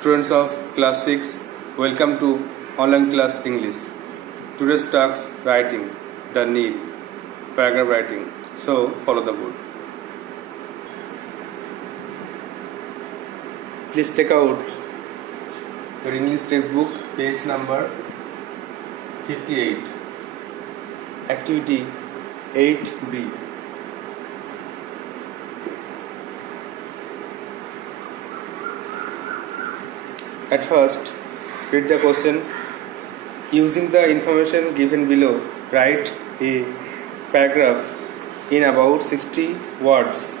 Students of class 6, welcome to online class English. Today's task writing the Nile, paragraph writing. So follow the board. Please take out your English textbook, page number 58, activity 8B. At first, read the question. Using the information given below, write a paragraph in about 60 words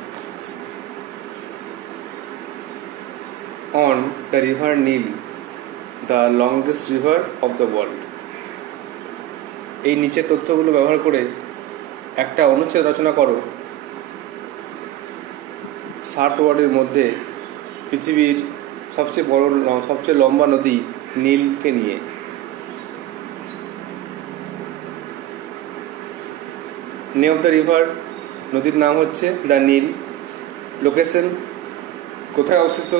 on the river Nile, the longest river of the world. এই নিচের তথ্যগুলো ব্যবহার করে একটা অনুচ্ছেদ রচনা করো 60 ওয়ার্ডের মধ্যে পৃথিবীর সবচেয়ে লম্বা নদী নীলকে নিয়ে। নেম অফ দ্য রিভার, নদীর নাম হচ্ছে দ্য নীল। লোকেশন, কোথায় অবস্থিত?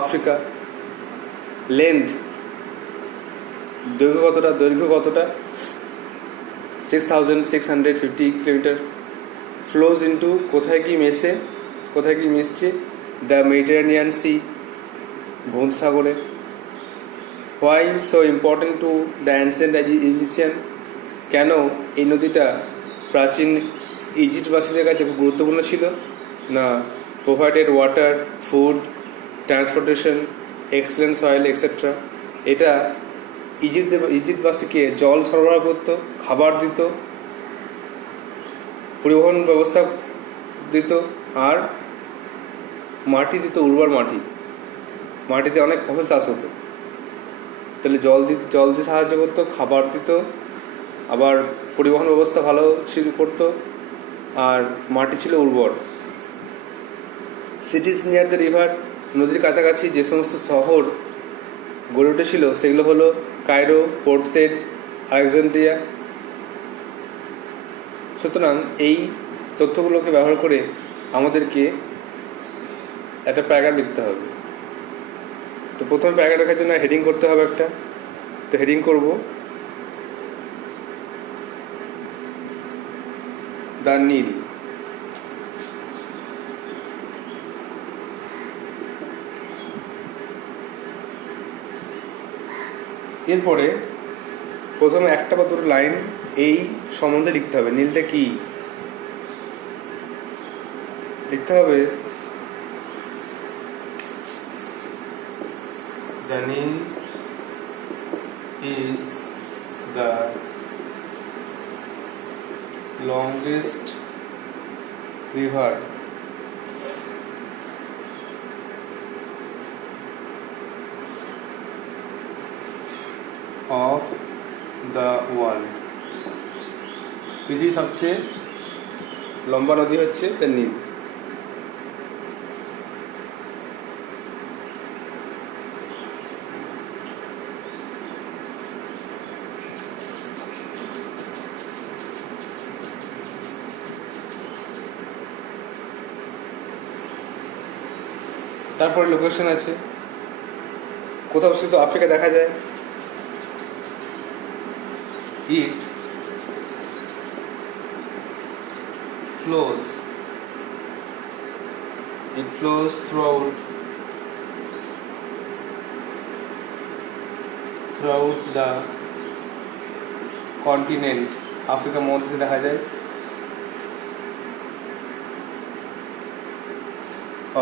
আফ্রিকা। লেন্থ, দৈর্ঘ্য কতটা? 6650 কিলোমিটার। ফ্লোজ ইন্টু, কোথায় কি মিশছে? দ্য মেডিটেরিয়ানিয়ান সি, ভূমধ্যসাগরে। Why so important to the ancient Egyptian, কেন এই নদীটা প্রাচীন ইজিপ্টবাসীদের কাছে খুব গুরুত্বপূর্ণ ছিল? না, provided water, food, transportation, excellent soil etcetera. এটা ইজিপ্টবাসীকে জল সরবরাহ করত, খাবার দিত, পরিবহন ব্যবস্থা দিত, আর মাটি দিত, উর্বর মাটিতে অনেক ফসল চাষ হতো। তাহলে জল দিয়ে সাহায্য করতো, খাবার দিত, আবার পরিবহন ব্যবস্থা ভালো করতো, আর মাটি ছিল উর্বর। সিটিজ নিয়ার দ্য রিভার, নদীর কাছাকাছি যে সমস্ত শহর গড়ে উঠেছিল সেগুলো হলো কায়রো, পোর্ট সেড, আলেকজান্দ্রিয়া। সুতরাং এই তথ্যগুলোকে ব্যবহার করে আমাদেরকে একটা প্যারাগ্রাফ লিখতে হবে। তো প্রথমে প্যারাগ্রাফ লেখার জন্য হেডিং করতে হবে একটা। তো হেডিং করব দ্য নীল। এরপরে প্রথমে একটা বা দুটো লাইন এই সম্বন্ধে লিখতে হবে। নীলটা কি লিখতে হবে? The Nile is the longest river of the world. পৃথিবীর সবচেয়ে লম্বা নদী হচ্ছে দ্য নীল। তারপরে লোকেশন আছে, কোথাও অবস্থিত? আফ্রিকা দেখা যায়। ইট flows throughout the continent. Africa মহাদেশে দেখা যায়।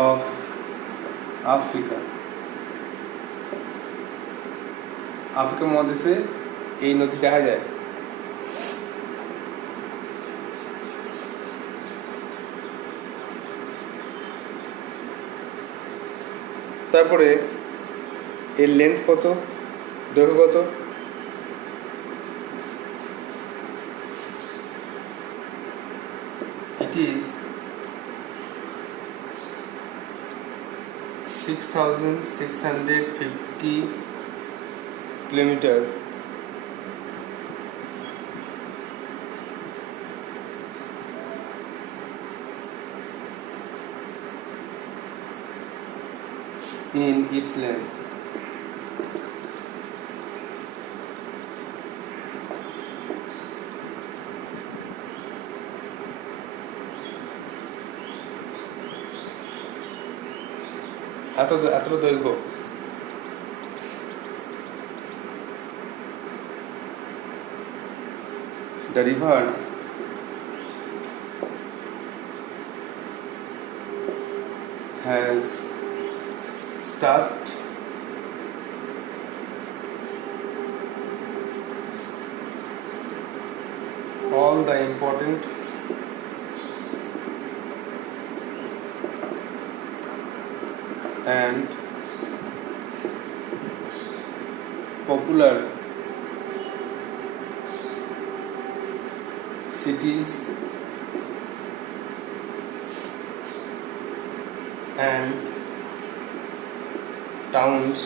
of আফ্রিকা মহাদেশে এই নদী দেখা যায়। তারপরে এর লেন্থ কত, দৈর্ঘ্য কত? It is 6650 kilometre. in its length. এতটা দৈর্ঘ্য। The river has touched all the important and popular cities and towns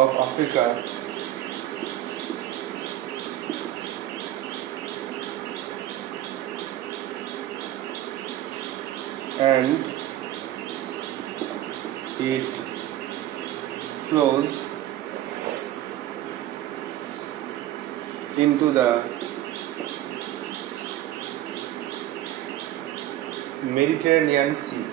of Africa and it flows into the Mediterranean Sea.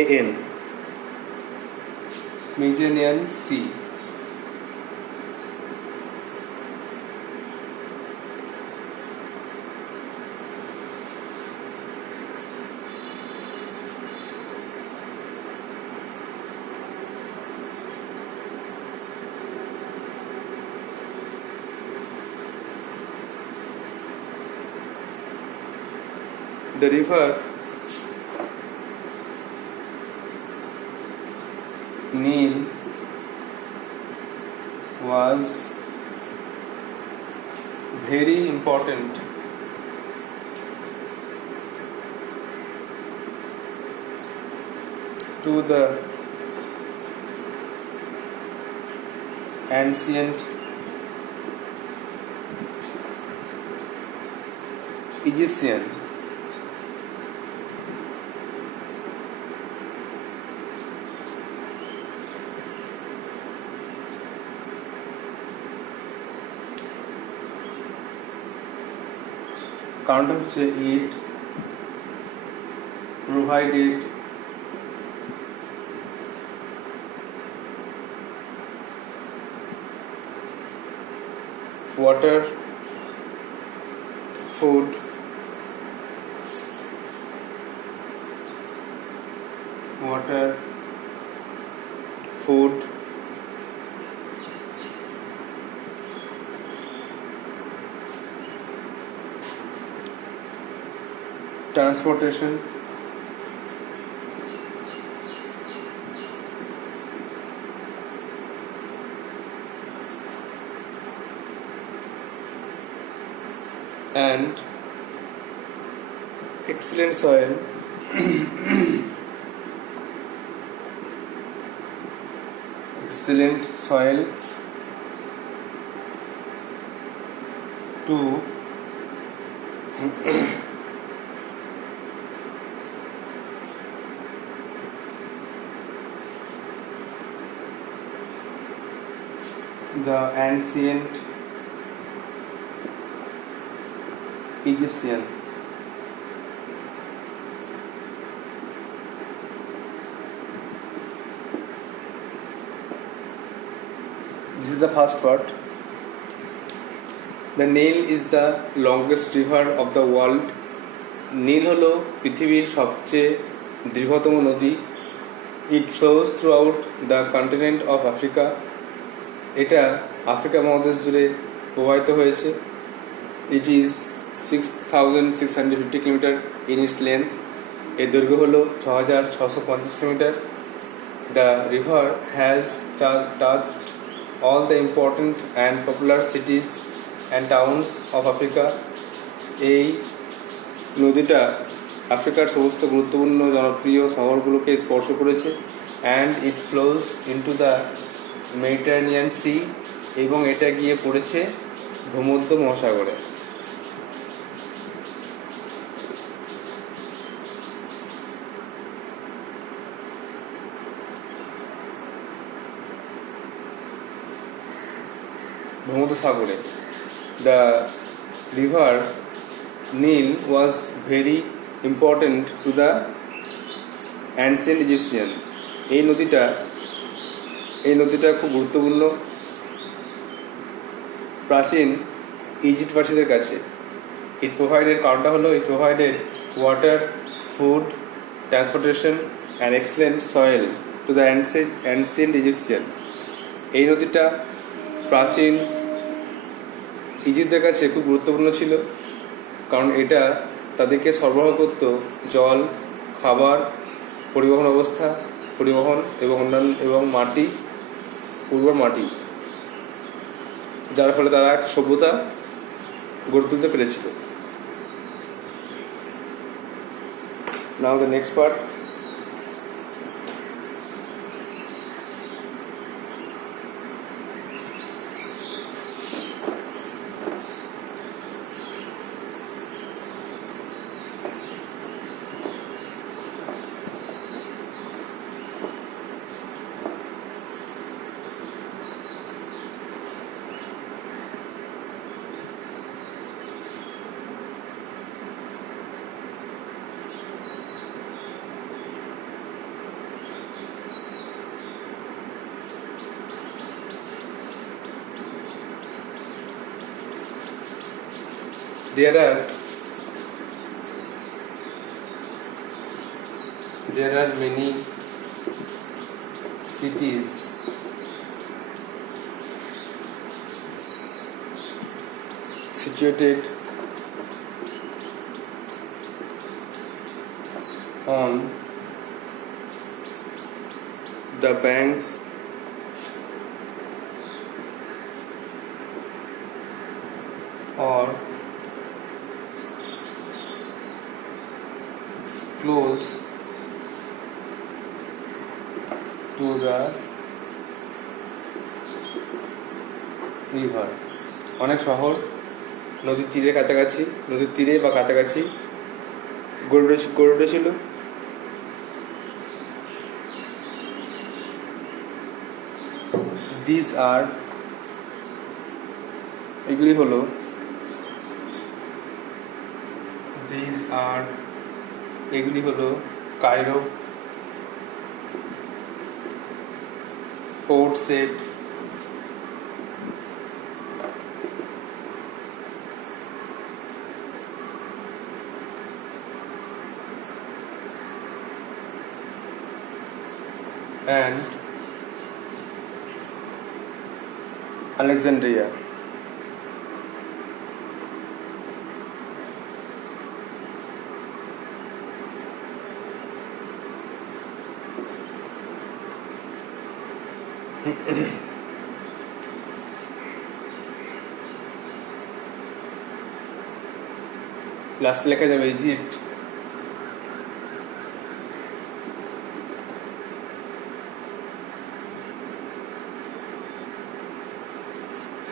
Mediterranean, Mediterranean Sea. The river Nile was very important to the ancient Egyptian. কারণটা হচ্ছে it provided water, food, transportation, and excellent soil to the ancient Egyptian. This is the first part. The Nile is the longest river of the world. নীল হলো পৃথিবীর সবচেয়ে দীর্ঘতম নদী. It flows throughout the continent of Africa. এটা আফ্রিকা মহাদেশ জুড়ে প্রবাহিত হয়েছে. It is 6,650 kilometre in its length. এর দৈর্ঘ্য হলো 6,650 kilometre. The river has touched all the important and popular cities and towns of Africa. এই নদীটা আফ্রিকার সমস্ত গুরুত্বপূর্ণ জনপ্রিয় শহরগুলোকে স্পর্শ করেছে and it flows into the Mediterranean sea, এবং এটা গিয়ে পড়েছে ভূমধ্য মহাসাগরে। ভূমধ্যসাগরে the river Nile was very important to the ancient Egyptian. এই নদীটা খুব গুরুত্বপূর্ণ প্রাচীন ইজিপ্টবাসীদের কাছে। ইট প্রোভাইডেড, কারণটা হলো it provided water, food, transportation and excellent soil to the ancient Egyptian. এই নদীটা প্রাচীন ইজিপ্টদের কাছে খুব গুরুত্বপূর্ণ ছিল, কারণ এটা তাদেরকে সরবরাহ করত জল, খাবার, পরিবহন এবং অন্যান্য এবং মাটি, উর্বর মাটি, যার ফলে তারা একটা সভ্যতা গড়ে তুলতে পেরেছিল। Now the next part. There are many cities situated on the banks or close to the river. অনেক শহর নদীর তীরে বা কাছাকাছি গড়ে উঠেছিল। এগুলি হলো Cairo, Port Said, and Alexandria. Last লেখা যাবে Egypt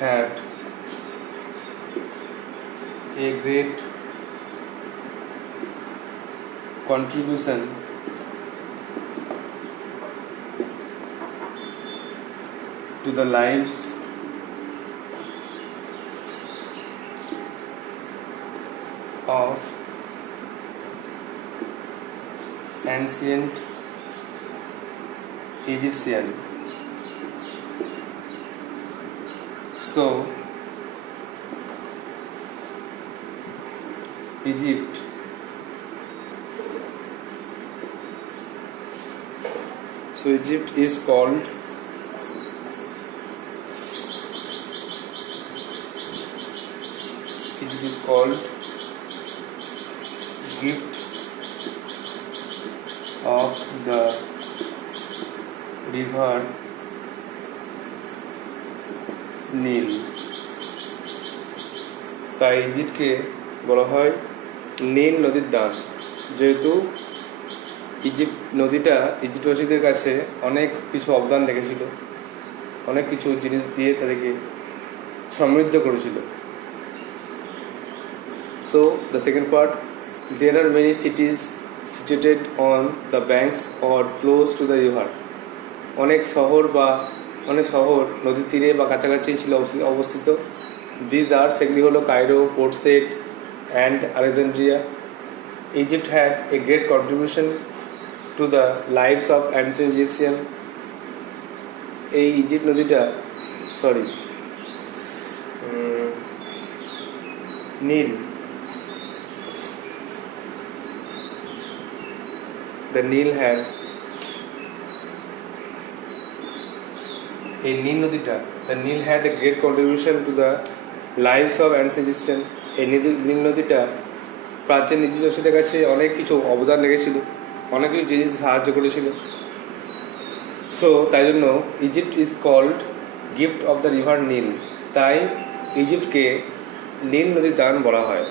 had a great contribution to the lives of ancient Egyptian. So, Egypt is called gift of the river নীল। তাই ইজিপ্টকে বলা হয় নীল নদীর দান। যেহেতু ইজিপ্ট নদীটা ইজিপ্টবাসীদের কাছে অনেক কিছু অবদান রেখেছিল, অনেক কিছু জিনিস দিয়ে তাদেরকে সমৃদ্ধ করেছিল। So the second part, there are many cities situated on the banks or close to the river. অনেক শহর নদীর তীরে বা কাছাকাছি ছিল অবস্থিত। These are সেগুলি হলো Cairo, Port shed and Alexandria. Egypt had a great contribution to the lives of ancient Egyptian. এই ইজিপ্ট নদীটা নীল, the Nile had the Nile had a great contribution to the lives of ancient Egyptian. এই নীল নদীটা প্রাচীন ইজিপ্টবাসীদের কাছে অনেক কিছু অবদান রেখেছিল, অনেক কিছু জিনিস সাহায্য করেছিল। সো তাই জন্য Egypt is called gift of the river Nile. তাই ইজিপ্টকে নীল নদীর দান বলা হয়।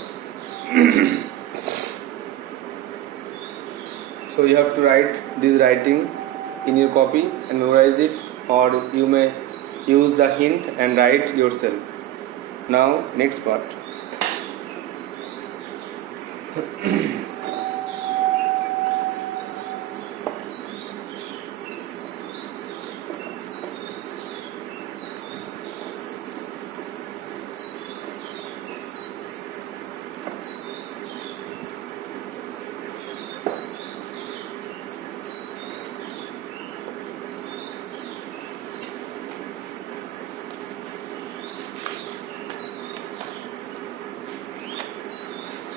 So you have to write this writing in your copy and memorize it, or you may use the hint and write yourself. Now next part.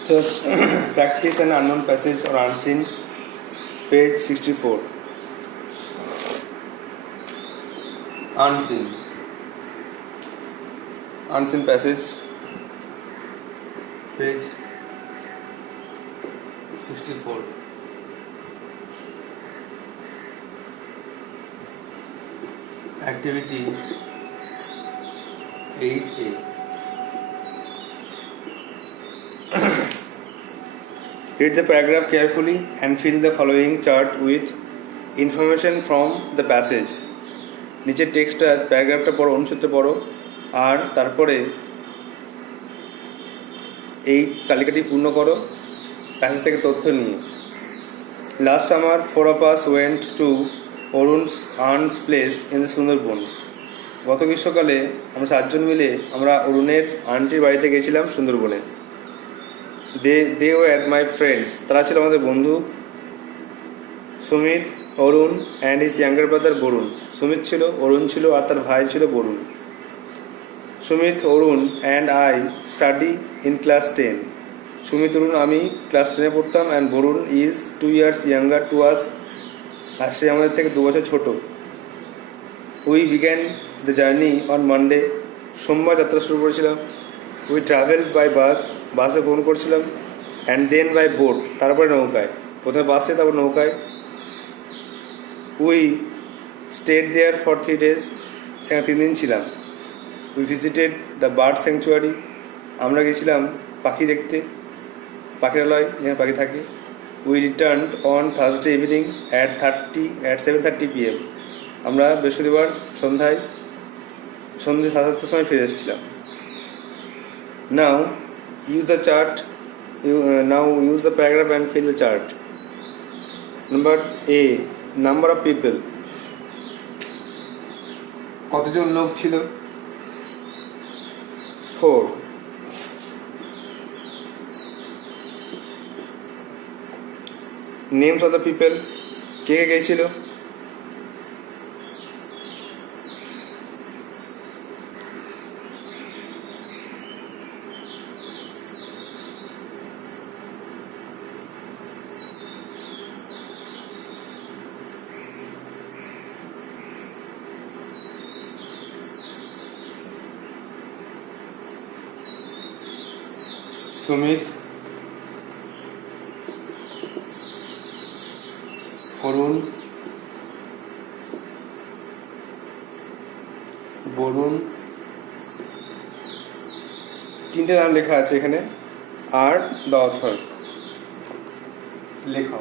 Just practice an unknown passage or unseen, page 64. Unseen passage, page 64. Activity 8A. Read the paragraph carefully and fill the following chart with information from the passage. নিচের টেক্সটটা প্যারাগ্রাফটা পড়ো, অনুচ্ছেদটা পড়ো, আর তারপরে এই তালিকাটি পূর্ণ করো প্যাসেজ থেকে তথ্য নিয়ে। Last summer 4 of us went to অরুণ's aunt's place in the Sundarbans. গত গ্রীষ্মকালে আমরা 4 জন মিলে আমরা অরুণের আন্টির বাড়িতে গেছিলাম সুন্দরবনে। They were my friends. তারা ছিল আমাদের বন্ধু। Sumit, Arun and his younger brother Varun. Sumit ছিল, অরুণ ছিল, আর তার ভাই ছিল Varun. Sumit, Arun and I study in class 10. Sumit, Arun, আমি ক্লাস 10-এ পড়তাম, and Varun is 2 years younger to us. আর সে আমাদের থেকে 2 বছর ছোট। We began the journey on Monday. সোমবার যাত্রা শুরু করেছিলাম। উই ট্রাভেল বাই বাসে ভ্রমণ করছিলাম, অ্যান্ড দেন বাই বোট, তারপরে নৌকায়। প্রথমে বাসে, তারপর নৌকায়। We stayed there for 3 days. সেখানে 3 দিন ছিলাম। We visited the bird sanctuary. আমরা গেছিলাম পাখি দেখতে, পাখিরালয় যেখানে পাখি থাকে। We return on Thursday evening at 7:30 PM. আমরা বৃহস্পতিবার সন্ধ্যে 7:30 সময় ফিরে এসেছিলাম। Now use the chart. Now use the paragraph and fill the chart. Number A, number of people. কতজন লোক ছিল? 4. Names of the people. কে কে গেছিল? সুমিত, অরুণ, বরুণ, 3টে নাম লেখা আছে এখানে, আর দ্য অথর। লেখো।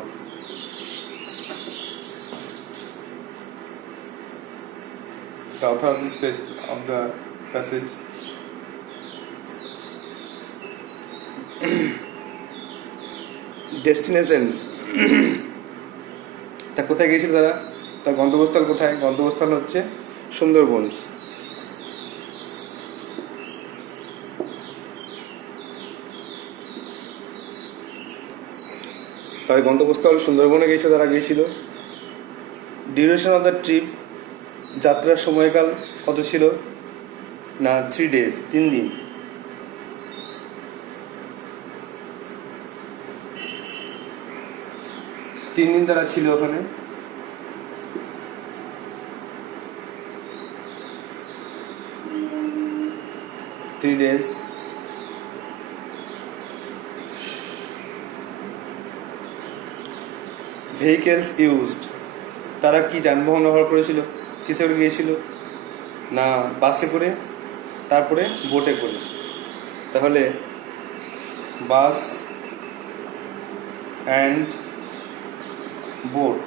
The author of this page of the passage. Destination, তা কোথায় গিয়েছিল তারা? তার গন্তব্যস্থল কোথায়? গন্তব্যস্থল হচ্ছে সুন্দরবন। তাই গন্তব্যস্থল সুন্দরবনে গিয়েছিল, তারা গিয়েছিল। ডিউরেশন অফ দ্য ট্রিপ, যাত্রার সময়কাল কত ছিল? না 3 days, 3 দিন। তারা ছিল ওখানে। Three days. ভেহিকেলস ইউজড, তারা কি যানবাহন ব্যবহার করেছিল? কিসে করে গিয়েছিল? না বাসে করে, তারপরে বোটে করে। তাহলে বাস অ্যান্ড বোট,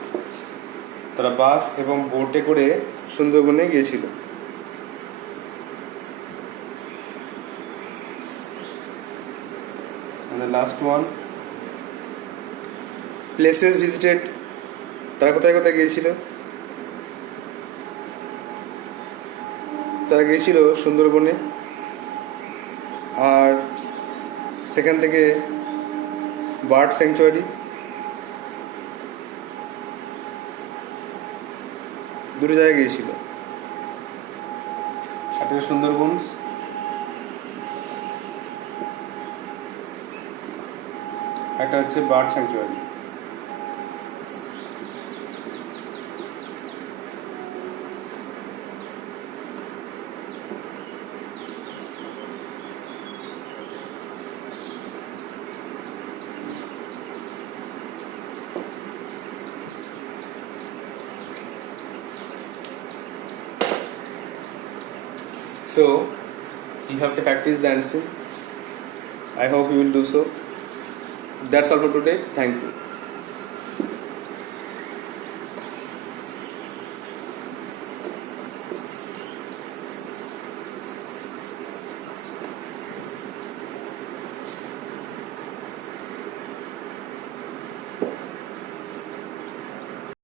তারা বাস এবং বোটে করে সুন্দরবনে গিয়েছিল। লাস্ট ওয়ান, প্লেসেস ভিজিটেড, তারা কোথায় কোথায় গিয়েছিল? তারা গিয়েছিল সুন্দরবনে, আর সেখান থেকে বার্ড স্যাংচুয়ারি, দুটো জায়গায় গিয়েছিল। একটা সুন্দরবন, একটা হচ্ছে bird sanctuary. So, you have to practice the dancing. I hope you will do so. That's all for today. Thank you.